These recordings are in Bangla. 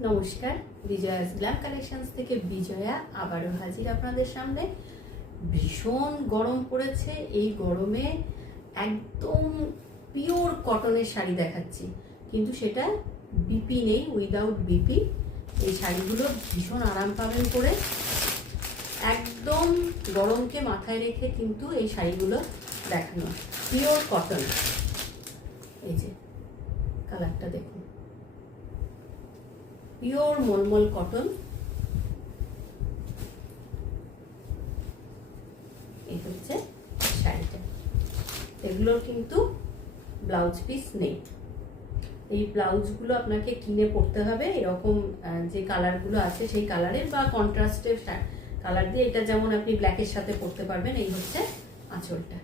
নমস্কার, বিজয়াস গ্ল্যাম কালেকশনস থেকে বিজয়া আবারও হাজির আপনাদের সামনে। ভীষণ গরম পড়েছে। এই গরমে একদম পিওর কটনের শাড়ি দেখাচ্ছি, কিন্তু সেটা বিপি নেই, উইদাউট বিপি। এই শাড়িগুলো ভীষণ আরাম পাবেন পরে, একদম গরমকে মাথায় রেখে কিন্তু এই শাড়িগুলো দেখানো। Pure cotton. এই যে কালারটা দেখুন, পিওর মলমল কটন। এই হচ্ছে শাড়িটা। এগুলোর কিন্তু ব্লাউজ পিস নেই। এই ব্লাউজগুলো আপনাকে কিনে পরতে হবে। এরকম যে কালারগুলো আছে সেই কালারের বা কন্ট্রাস্টের কালার দিয়ে, এটা যেমন আপনি ব্ল্যাকের সাথে পরতে পারবেন। এই হচ্ছে আঁচলটা।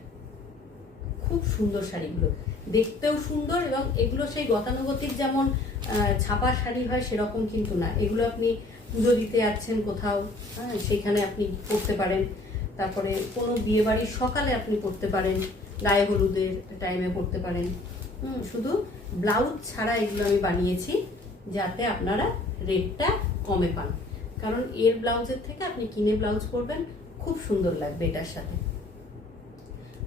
খুব সুন্দর শাড়িগুলো, দেখতেও সুন্দর, এবং এগুলো সেই গতানুগতিক যেমন ছাপা শাড়ি হয় সেরকম কিন্তু না। এগুলো আপনি পুজো দিতে যাচ্ছেন কোথাও, হ্যাঁ, সেখানে আপনি পরতে পারেন। তারপরে কোনো বিয়েবাড়ির সকালে আপনি পরতে পারেন, গায়ে হলুদের টাইমে পরতে পারেন। শুধু ব্লাউজ ছাড়া এগুলো আমি বানিয়েছি যাতে আপনারা রেটটা কমে পান, কারণ এর ব্লাউজের থেকে আপনি কিনে ব্লাউজ পরবেন, খুব সুন্দর লাগবে এটার সাথে।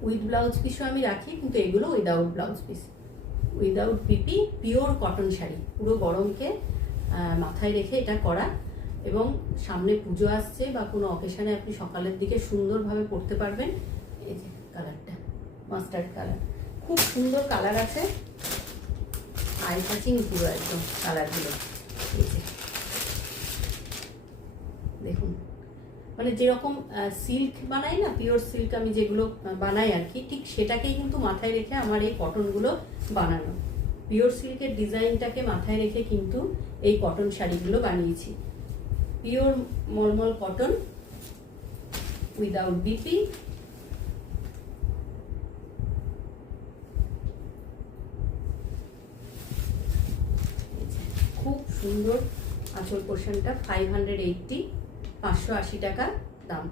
উইথ ব্লাউজ পিসও আমি রাখি, কিন্তু এগুলো without blouse piece, without BP, pure cotton sari. পুরো গরমকে মাথায় রেখে এটা করা, এবং সামনে পুজো আসছে বা কোনো অকেশনে আপনি সকালের দিকে সুন্দরভাবে পরতে পারবেন। এই যে কালারটা মাস্টার্ড কালার, খুব সুন্দর কালার আছে, আই টাচিং পুরো একদম কালারগুলো। এই যে দেখুন, মানে যেরকম সিল্ক বানাই না, পিওর সিল্ক আমি যেগুলো বানাই আর কি, ঠিক সেটাকেই কিন্তু মাথায় রেখে আমার এই কটনগুলো বানানো। পিওর সিল্কের ডিজাইনটাকে মাথায় রেখে কিন্তু এই কটন শাড়িগুলো বানিয়েছি। Pure mulmul cotton, without BP. খুব সুন্দর আঁচল পোর্শনটা, 580, 580 টাকা দাম।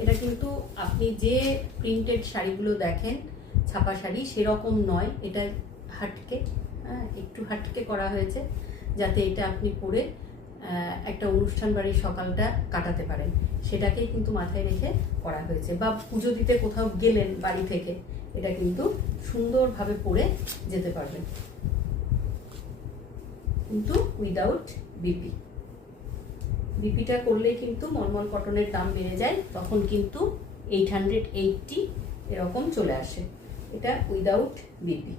এটা কিন্তু আপনি যে প্রিন্টেড শাড়িগুলো দেখেন ছাপা শাড়ি সেরকম নয়, এটা হাটকে, হ্যাঁ, একটু হাটকে করা হয়েছে যাতে এটা আপনি পরে একটা অনুষ্ঠান বাড়ির সকালটা কাটাতে পারেন, সেটাকেই কিন্তু মাথায় রেখে করা হয়েছে। বা পুজো দিতে কোথাও গেলেন বাড়ি থেকে, এটা কিন্তু সুন্দরভাবে পরে যেতে পারবেন, কিন্তু উইদাউট বিপি। বিপিটা করলে কিন্তু মলমল কটনের দাম বেড়ে যায়, তখন কিন্তু 880 এরকম চলে আসে। এটা উইদাউট বিপি।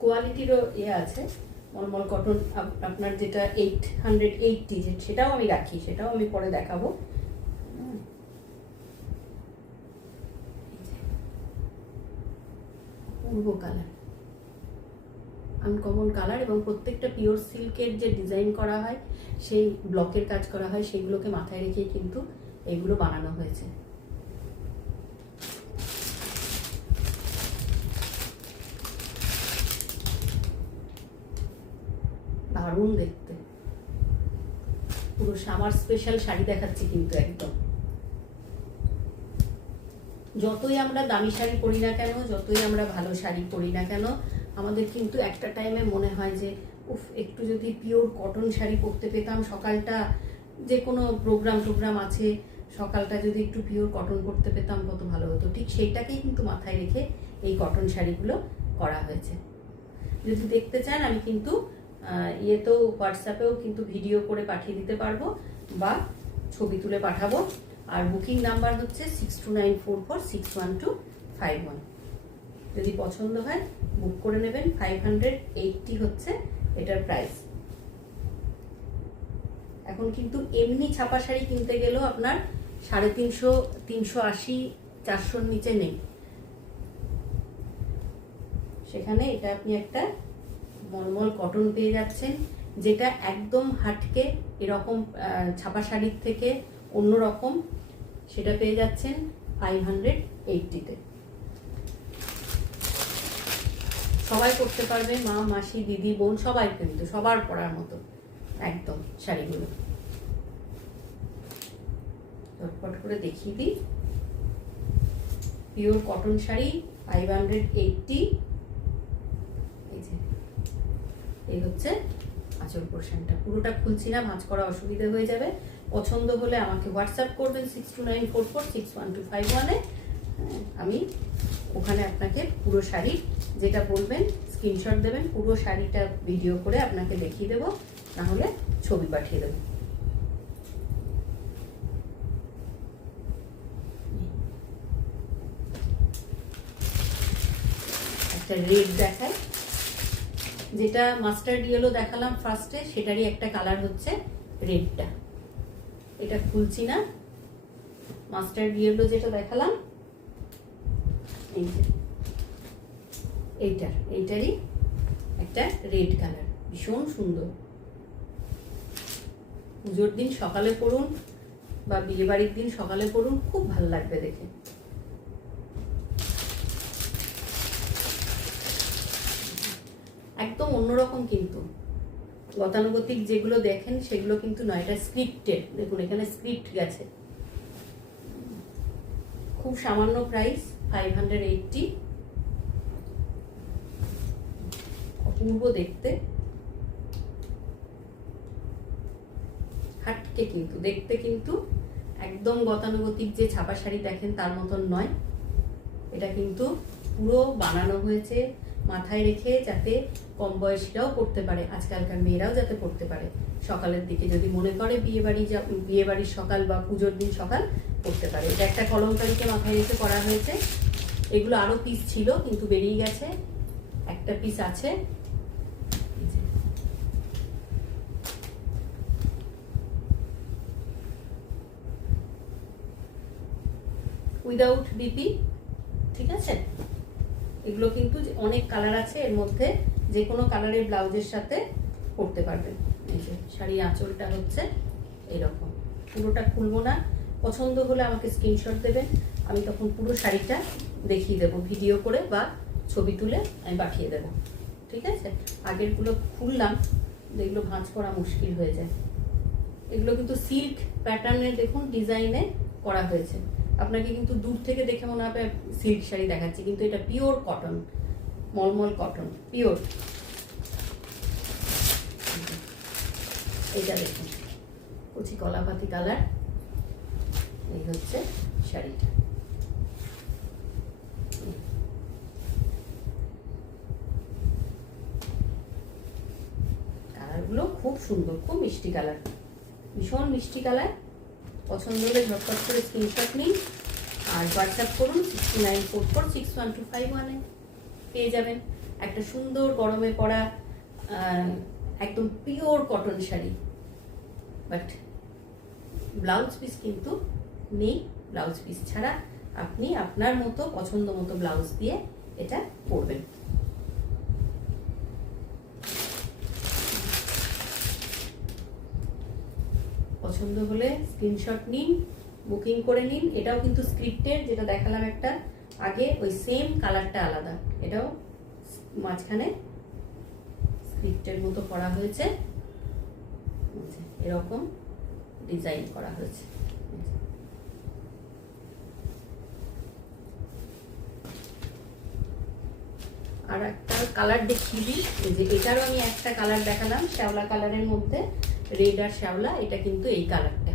কোয়ালিটিরও আছে মলমল কটন। আপনার যেটা 880, সেটাও আমি রাখি, সেটাও আমি পরে দেখাবো। পূর্ব কালার, আনকমন কালার, এবং প্রত্যেকটা পিওর সিল্কের যে ডিজাইন করা হয়, সেই ব্লকের কাজ করা হয়, সেইগুলোকে মাথায় রেখেই কিন্তু এগুলো বানানো হয়েছে। দারুণ দেখতে, পুরো সামার স্পেশাল শাড়ি দেখাচ্ছি কিন্তু একদম। যতই আমরা দামি শাড়ি পরি না কেন, যতই আমরা ভালো শাড়ি পরি না কেন, আমাদের কিন্তু একটা টাইমে মনে হয় যে উফ, একটু যদি পিওর কটন শাড়ি পরতে পেতাম, সকালটা যে কোনো প্রোগ্রাম আছে, সকালটা যদি একটু পিওর কটন পরতে পেতাম কত ভালো হতো। ঠিক সেইটাকেই কিন্তু মাথায় রেখে এই কটন শাড়িগুলো করা হয়েছে। যদি দেখতে চান আমি কিন্তু ইয়েতেও, হোয়াটসঅ্যাপেও কিন্তু ভিডিও করে পাঠিয়ে দিতে পারবো, বা ছবি তুলে পাঠাবো। আর বুকিং নাম্বার হচ্ছে 6294461251। যদি পছন্দ হয় বুক করে নেবেন। 580 হচ্ছে এটার প্রাইস। এখন কিন্তু এমনি ছাপা শাড়ি কিনতে গেলেও আপনার 350, 380, 400-র নিচে নেই। সেখানে এটা আপনি একটা মলমল কটন পেয়ে যাচ্ছেন, যেটা একদম হাটকে, এরকম ছাপা শাড়ির থেকে অন্যরকম, সেটা পেয়ে যাচ্ছেন 580-তে। সবাই পরতে পারবে, মা, মাসি, দিদি, বোন, সবাই, কিন্তু সবার পরার মতো একদম শাড়িগুলো। চটপট করে দেখিয়ে দিই। পিওর কটন শাড়ি, 580, এই হচ্ছে আঁচল পোর্শনটা। পুরোটা খুলছি না, ভাঁজ করা অসুবিধা হয়ে যাবে। পছন্দ হলে আমাকে হোয়াটসঅ্যাপ করবেন 6294461251-এ। আমি ওখানে আপনাকে পুরো শাড়ি যেটা বলবেন স্ক্রিনশট দেবেন, পুরো শাড়িটা ভিডিও করে আপনাকে দেখিয়ে দেবো, না হলে ছবি পাঠিয়ে দেবো। একটা রেড দেখায়, যেটা মাস্টার্ড ইয়েলো দেখালাম ফার্স্টে, সেটারই একটা কালার হচ্ছে রেডটা। এটা খুলছি না, মাস্টার্ড ইয়েলো যেটা দেখালাম এইটারই একটা রেড কালার, ভীষণ সুন্দর। পুজোর দিন সকালে পরুন বা বিয়ে বাড়ির দিন সকালে পরুন, খুব ভালো লাগবে দেখে। একদম অন্যরকম, কিন্তু গতানুগতিক যেগুলো দেখেন সেগুলো কিন্তু নয়, এটা স্ক্রিপ্টেড। দেখুন এখানে স্ক্রিপ্ট গেছে। খুব সামান্য প্রাইস, 580। অপূর্ব দেখতে, হাটকে কিন্তু দেখতে কিন্তু একদম গতানুগতিক যে ছাপা শাড়ি দেখেন তার মতন নয়। এটা কিন্তু পুরো বানানো হয়েছে মাথায় রেখে, যাতে কম বয়সীরাও পড়তে পারে, আজকালকার মেয়েরাও যাতে পড়তে পারে। সকালের দিকে যদি মনে করে বিয়ে বাড়ির সকাল বা পুজোর দিন সকাল পড়তে পারে। এটা একটা কলমকারিকে মাথায় রেখে করা হয়েছে। এগুলো আরো পিস ছিল কিন্তু বেরিয়ে গেছে, একটা পিস আছে। উইদাউট বিপি, ঠিক আছে। এগুলো কিন্তু অনেক কালার আছে, এর মধ্যে যে কোনো কালারের ব্লাউজের সাথে পরতে পারবেন। এই যে শাড়ির আঁচলটা হচ্ছে এরকম। পুরোটা খুলবো না, পছন্দ হলে আমাকে স্ক্রিনশট দেবেন, আমি তখন পুরো শাড়িটা দেখিয়ে দেবো ভিডিও করে বা ছবি তুলে আমি পাঠিয়ে দেবো, ঠিক আছে। আগেরগুলো খুললাম, এগুলো ভাঁজ করা মুশকিল হয়ে যায়। এগুলো কিন্তু সিল্ক প্যাটার্নের দেখুন ডিজাইনে করা হয়েছে। আপনাকে কিন্তু দূর থেকে দেখে মনে হবে সিল্ক শাড়ি দেখাচ্ছি, কিন্তু এটা পিওর কটন, মলমল কটন, পিওর। এটা দেখুন কচি কলাপাতি কালার। এই হচ্ছে শাড়িটা। কালারগুলো খুব সুন্দর, খুব মিষ্টি কালার, ভীষণ মিষ্টি কালার। পছন্দ হলে ঝটপট করে স্ক্রিনশট নিন আর হোয়াটসঅ্যাপ করুন 6944611251-এ। পেয়ে যাবেন একটা সুন্দর গরমে পরা একদম pure cotton sari. But blouse piece কিন্তু নেই, ব্লাউজ পিস ছাড়া আপনি আপনার মতো পছন্দ মতো ব্লাউজ দিয়ে এটা পরবেন। পছন্দ হলে স্ক্রিনশট নিন, বুকিং করে নিন। এটাও কিন্তু স্ক্রিপ্টের, যেটা দেখালাম একটা আগে, ওই সেম কালারটা আলাদা। এটাও মাঝখানে স্ক্রিপ্টের মতো করা হয়েছে, এরকম ডিজাইন করা হয়েছে। আর একটা কালার দেখিয়ে দিই, যে এটারও আমি একটা কালার দেখালাম শ্যাওলা কালারের মধ্যে, রেড আর শ্যাওলা। এটা কিন্তু এই কালারটা,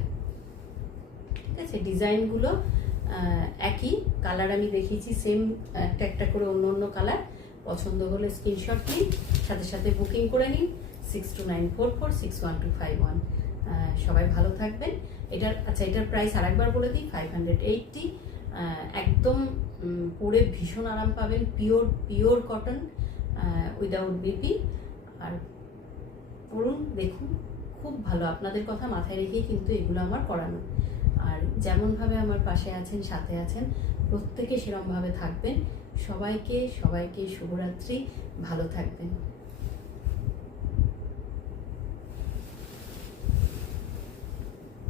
ঠিক আছে। ডিজাইনগুলো একই, কালার আমি দেখিয়েছি সেম, একটা একটা করে অন্য অন্য কালার। পছন্দ হলে স্ক্রিনশট নিন, সাথে সাথে বুকিং করে নিন 6294461251। সবাই ভালো থাকবেন। এটার প্রাইস আরেকবার বলে দিই, 580। একদম পরে ভীষণ আরাম পাবেন, পিওর কটন, উইদাউট বিপি। আর পরুন, দেখুন, খুব ভালো। আপনাদের কথা মাথায় রেখেই কিন্তু এগুলো আমার করানো। আর যেমনভাবে আমার পাশে আছেন, সাথে আছেন, প্রত্যেকে সেরকমভাবে থাকবেন। সবাইকে শুভরাত্রি, ভালো থাকবেন।